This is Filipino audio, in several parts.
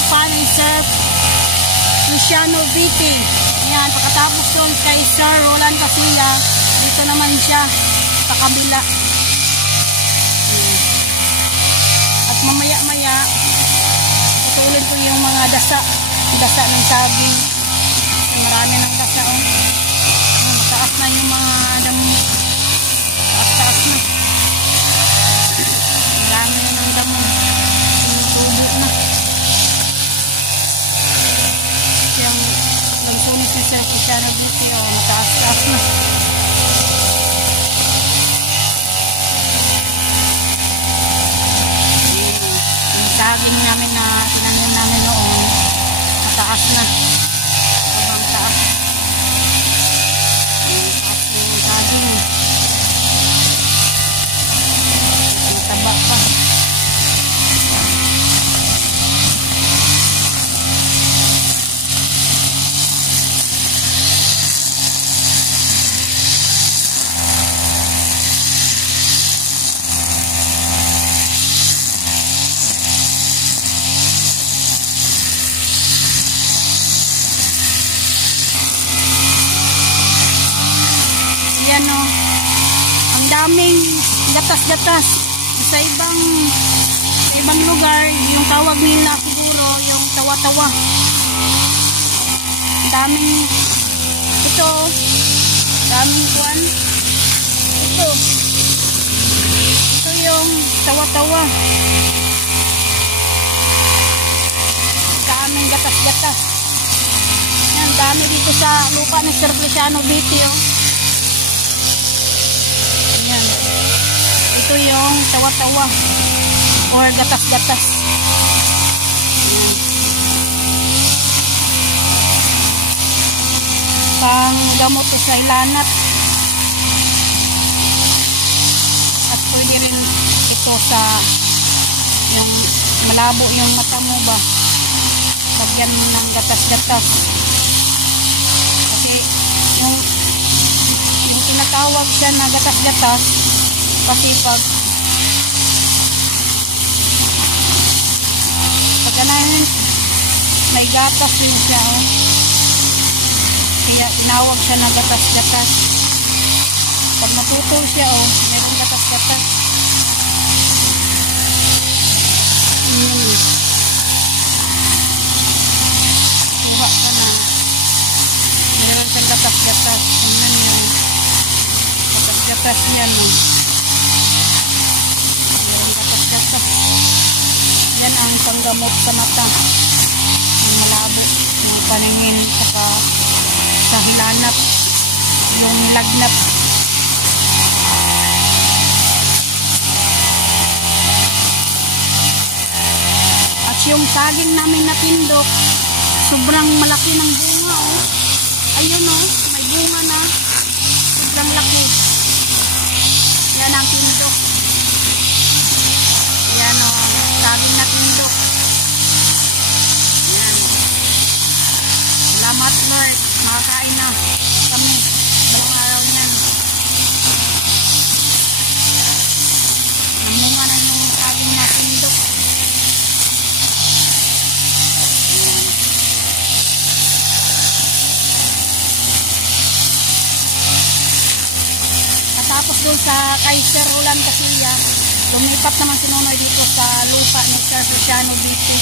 lupa ni Sir Luciano Vite. Yan, pagkatapos doon kay Sir Roland Casilla, dito naman siya sa kabila. At mamaya-maya, tutulad ko yung mga dasa ng saging. Marami ng dasa. Mataas na yung mga damo. Taas na. Marami na ng damo. Tubo na. Yung nagsunis na siya sa Nabuti. Mataas na. Yung saging namin na tinanim namin noon, mataas na. Sobrang taas. Taas yung saging. Mataba pa. Yan o, ang daming gatas-gatas sa ibang lugar, yung tawag nila siguro yung tawa-tawa. Daming ito, daming kuwan ito yung tawa-tawa, daming gatas-gatas. Yan, dami dito sa lupa ni Sir Luciano Vite. Ito yung tawa-tawa or gatas-gatas. Pang gamot sa ilanat. At pwede rin ito sa yung malabo yung mata mo ba. Lagyan ng gatas-gatas. Kasi yung tinatawag siya na gatas-gatas kasi pagkanahin may gatas din siya kaya inawag siya na gatas-gatas. Pag matutol siya mayroong gatas-gatas. Kuha ka na mayroon siyang gatas-gatas. Tingnan niyo, gatas-gatas yan yan ang panggamot sa mata, ang malabo ng paningin, saka sa hilanat, yung lagnat. At yung saging namin na tindok, sobrang malaki ng bunga ayun may bunga na sobrang laki. Yan ang tindok. Yan saging na tindok. Yan. Salamat Lord. Makakain na kami. Dalawang araw yan. Namunga na yung saging na tindok. Tapos doon sa kay Sir Roland Casilla, lumipat naman si Nonoy dito sa lupa ni Sir Luciano Vite.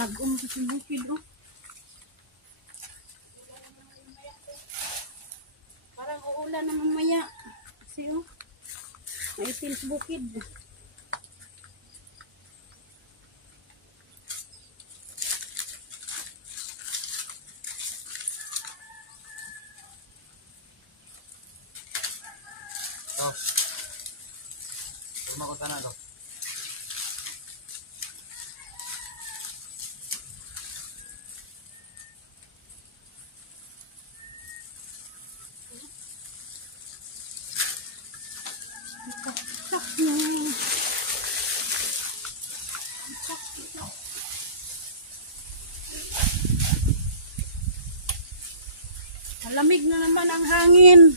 Dagong sa bukid, oh. Parang uulan na mamaya. Kasi, oh, maitim sa bukid. Oh. Lumakot ka na, no? Malamig na naman ang hangin.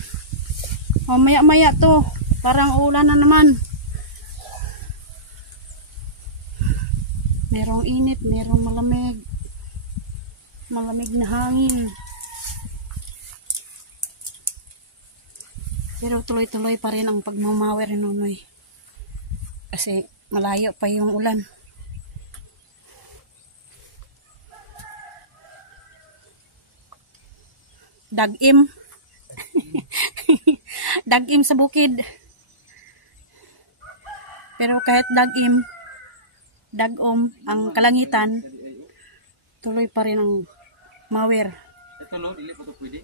O, maya-maya to. Parang ulan na naman. Merong init, merong malamig. Malamig na hangin. Pero tuloy-tuloy pa rin ang pagmamawer ni Nonoy. Kasi malayo pa yung ulan. Dagim. Dagim sa bukid. Pero kahit dagom ang kalangitan, tuloy pa rin ang mawer. Ito, no? Dili pa ito pwede.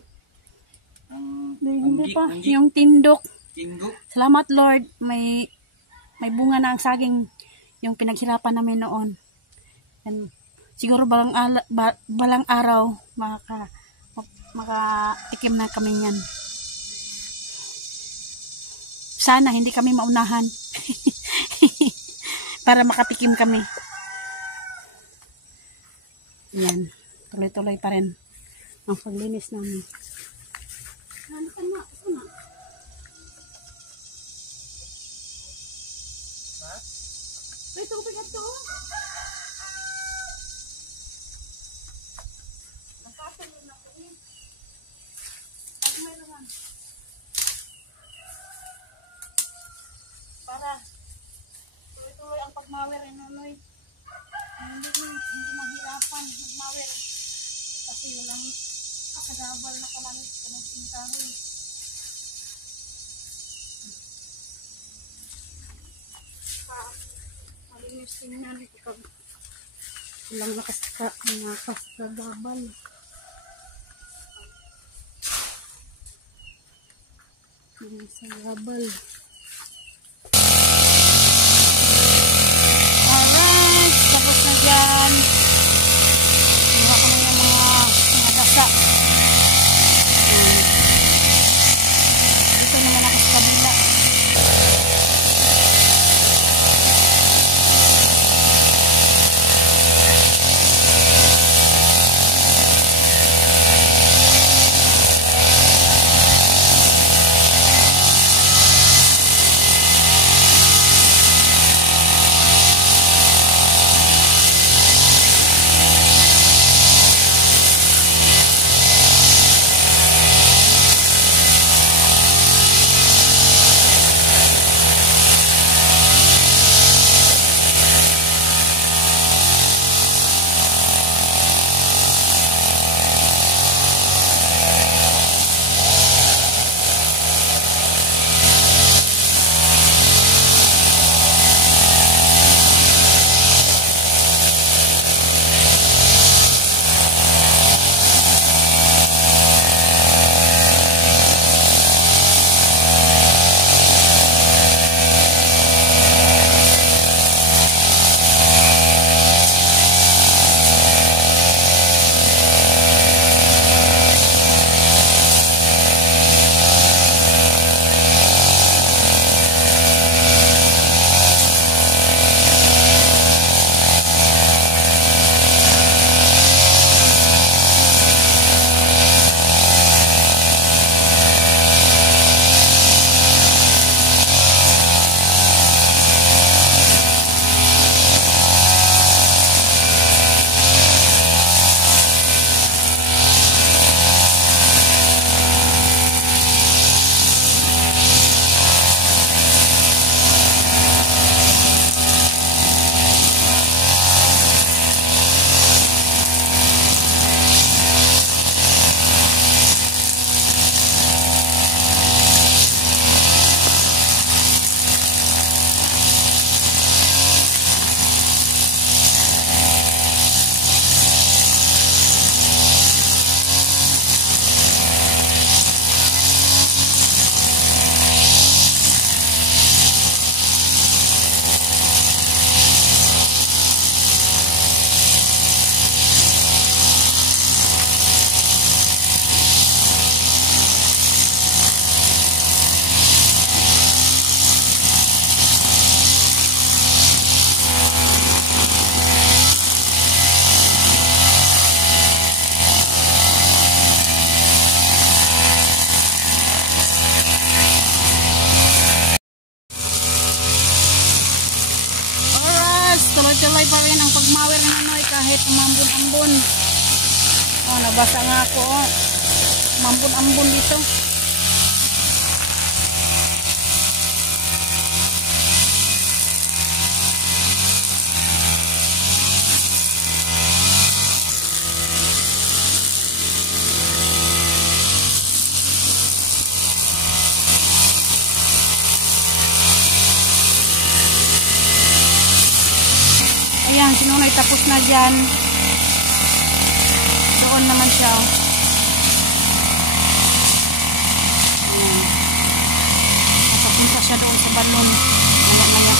Hindi pa. Yung tindok. Tindok. Salamat Lord. May bunga na ang saging yung pinaghirapan namin noon. And siguro balang araw makatikim na kami yan. Sana hindi kami maunahan. Para makatikim kami. Yan. Tuloy-tuloy pa rin ang paglinis namin. Ano ka na? Ha? Ay, tubig ito. Nakapagod na ko eh. At may naman. Para tuloy-tuloy ang pagmawer ay Nonoy. Hindi mahirapan magmawer. Kasi walang akagabal na kalangit sa nagsintahin. Malinis tingnan kapag walang nakagabal. Sa gabal. Alright, tapos na dyan. Buha ko na yung mga gasa. Ito naman ako sa kabila. umambon-ambon. Oh, nabasa nga ako. Oh. Umambon-ambon dito. Ayan, si Nonoy tapos na dyan. Noon naman siya. Ayan. Nakapunta siya doon sa balon. Maya-maya.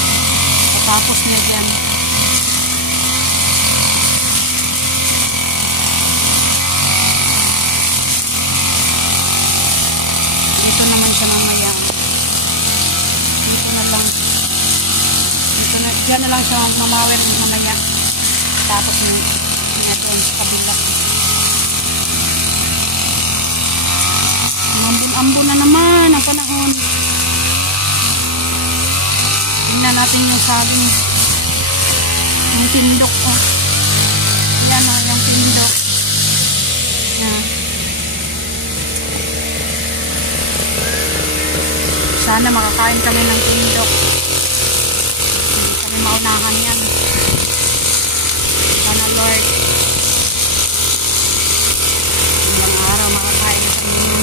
Tapos niya dyan. Dito naman siya mamaya. Dito na lang. Diyan na lang siya mamawer mamaya. Tapos niya doon sa kabila. Ambon-ambon na naman ang panahon. Tingnan natin yung saging. Yung tindok. Oh. Yan o, yung tindok. Yan. Sana makakain kami ng tindok. Maunahan yan. Sana Lord. Ilang araw makakain sa inyo.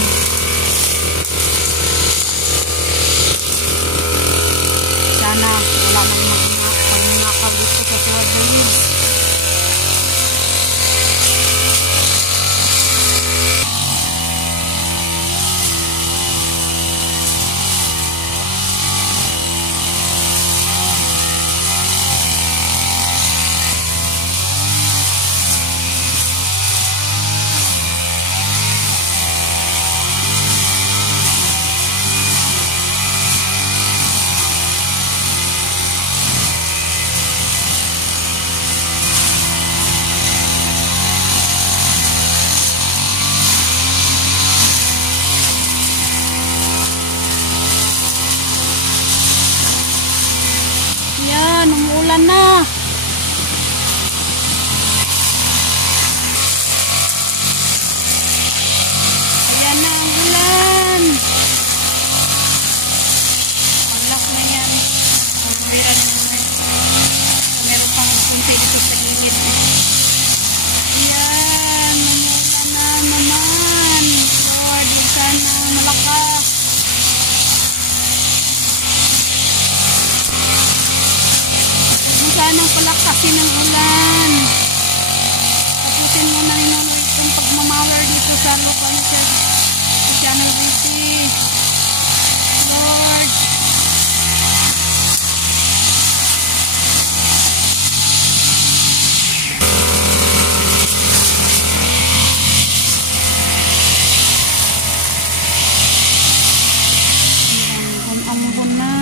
Sana wala nang magnakaw dito sa Suwagawin. Yan, umuulan na. Ayan na ang ulan. Panglak na yan. Pagkawira na naman. Meron pang kunti dito sa gilid. Ayan, umuulan na naman. Lord, sana malakas. Sanang palakasin ng ulan. Tapusin mo na rin itong pagmamawer dito sa ano pa siya. Siya ng beauty. Lord. Amon na.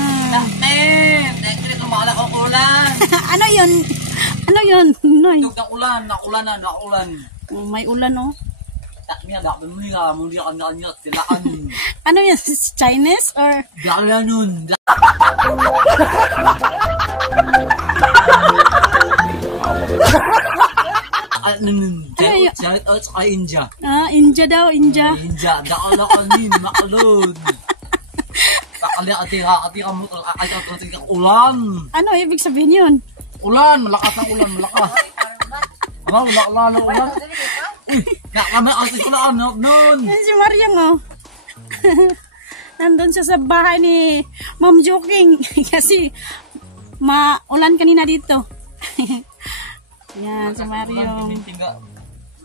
Ano yun? Ano yun? Noy? Nakulan na, nakulan. May ulan, oh. Takmiya, dakbili nga, muli ka nga tilaan. Ano yun? Chinese or? Dakla nun. Shout out sa India. Ah, India daw, India. India, dakala ka nin, makalod. Ati ka mo, ulan. Ano ibig sabihin yun? Ulan, malakas ang ulan, malakas. Ano, lalo ulan. Uy, kami ati ko na ano, nun. Yan si Mariang, oh. Nandun siya sa bahay ni Ma'am Joking. Kasi, maulan kanina dito. Yan, si Mariang.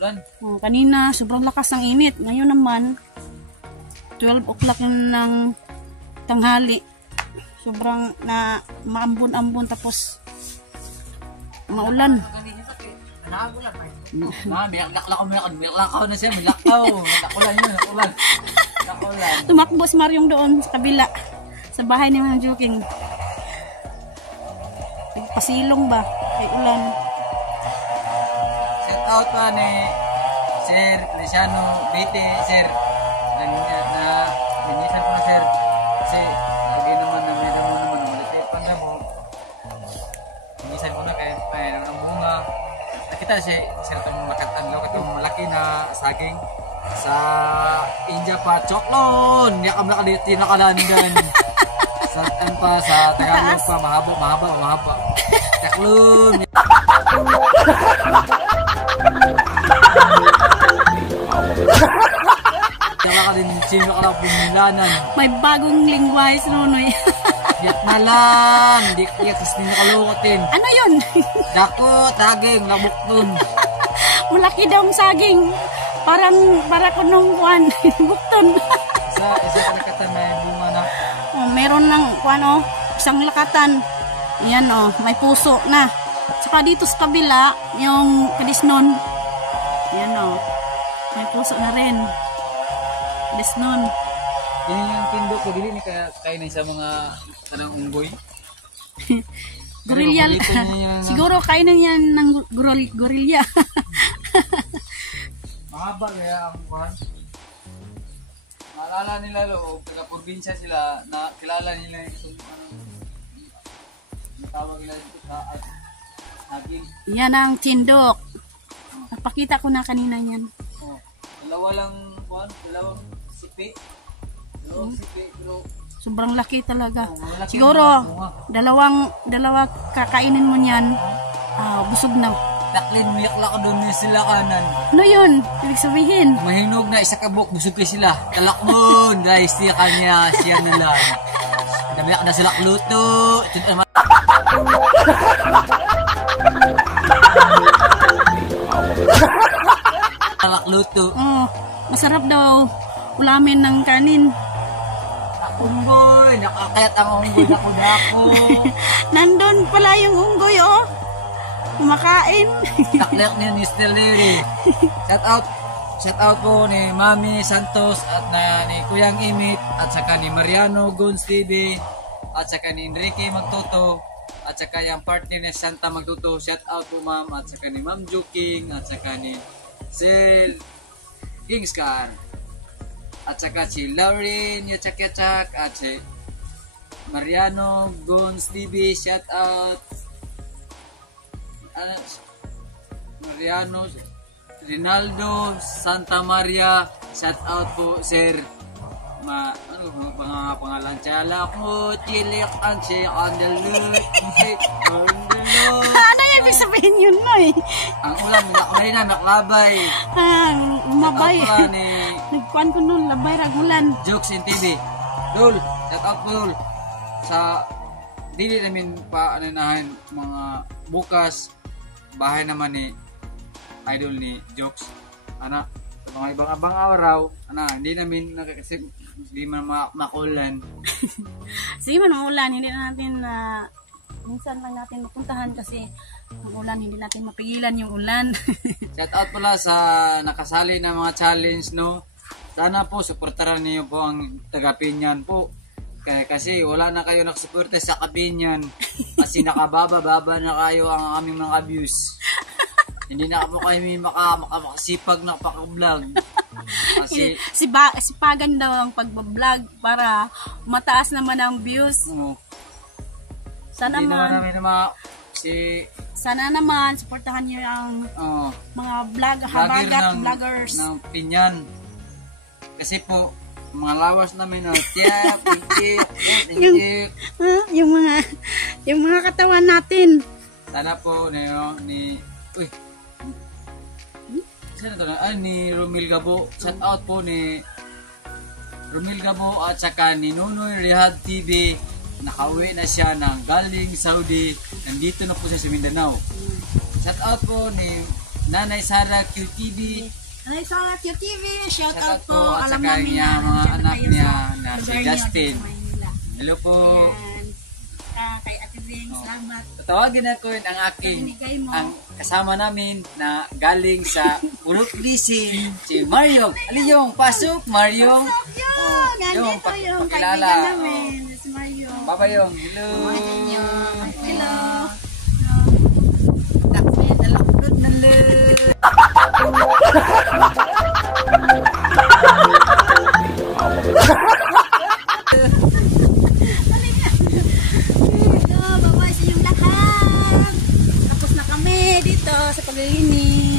Ulan. Oh, kanina, sobrang lakas ng init. Ngayon naman, 12 o'clock ng tanghali. Sobrang na maambon-ambon tapos maulan. Milakaw na siya, milakaw. Nakulan yun, nakulan. Tumakbo si Mariong doon sa kabila. Sa bahay ni Ma'am Joking. Nagpasilong ba? Ay ulan. Shout out pa ni Sir Cristiano Bete, Sir. Na binisan ko na, Sir. Kasi lagi naman na medyo mo naman malitipan na mo. Binisan ko na kaya ng bunga. nakita si sir itong malaki na saging sa India pa choklon yakam na kaliti na kalandan sa pa sa Tagalog pa mahaba choklon kaya ka din sino ka lang pumilanan May bagong lingwahe si Nonoy. yat na lang di kasi nakalukotin Ano yun? dako taging labok dun Malaki daw ang saging. Para ko nung kuwan. Bukton. isa ka nakatan may bunga na Oh, meron ng kuwan oh. Isang lakatan. Yan oh. May puso na. Saka dito sa kabila, yung kadisnon. Yan oh. May puso na rin. Kadisnon. yan yung tindok ko dili ni kaya na sa mga kanang unggoy Gorilya. Siguro kainan yan ng gorilya. mahaba kaya ang kuhan maalala nila lo taga-probinsya sila na kilala nila itong tawag nila dito sa aging Yan ang tindok. Napakita ko na kanina yan. dalawang sipi pero Sobrang laki talaga. malaki Siguro, bunga. dalawa kakainin mo niyan. Busog na. Taklin miyak doon sila kanan Ano yun? Ibig sabihin. mahinog na isa kabuk busog kay sila talakmon guys siya kanya siya na lang namiyak na sila luto ito naman talakluto Masarap daw ulamin ng kanin. unggoy nakakayat ang unggoy dako Nandun pala yung unggoy, oh. Kumakain. takliak niya ni Stellary shout out po ni Mami Santos at ni Kuyang Imit at saka ni Mariano Gons TV at saka ni Enrique Magtoto at saka yung partner ni Santa Magtoto shout out po ma'am at saka ni Ma'am Juking at saka ni Sel Kingscar at saka si Lauren Yachak at si Mariano Gons TV shout out Mariano Rinaldo Santa Maria shout out po sir pangalan chala ko chilik ang si Andelut Ano yung ibig sabihin yun, Noy? ang ulam nakay na naklabay Mabay. shout out ni Nagkuhan ko nun, labay ragulan. Jokes in TV Dul shout out po Dul sa dili namin pa ananahan mga bukas bahay naman ni idol ni Jokes ana sa mga ibang abang araw hindi namin nakakasip hindi man makulan Sige man, ang ulan, hindi na natin minsan lang natin mapuntahan kasi ang ulan, hindi natin mapigilan yung ulan. shout out pala sa nakasali na mga challenge no sana po suportaran niyo po ang taga Pinyan po kasi wala na kayo nakasuporte sa Kabinyan kasi nakababa na kayo ang aming mga abuse hindi na po kayo makasipag na paka-vlog kasi si Pagan daw ang pagbablog para mataas naman ang views. Sana naman suportahan niyo ang mga vloggers ng Pinyan kasi po mga lawas namin yung mga katawan natin sana po ni Romil Gabo shout out po ni Romil Gabo at saka ni Nunoy Rehab TV nakauwi na siya ng galing Saudi nandito na po siya sa Mindanao shout out po ni Nanay Sara QTV Nanay Sara QTV shout out po at alam saka namin niya mga anak niya na si Justin hello po kay Ate Bing, salamat. Tatawagin ako ang ang kasama namin na galing sa Purok Lisin, si Mario. Aliyong, pasok, Mario. Nandito yung kaibigan namin, si Mario. Babayong, hello. Hello. Nalakot na Bye-bye sa inyong lahat. Tapos na kami. dito sa paglilinis.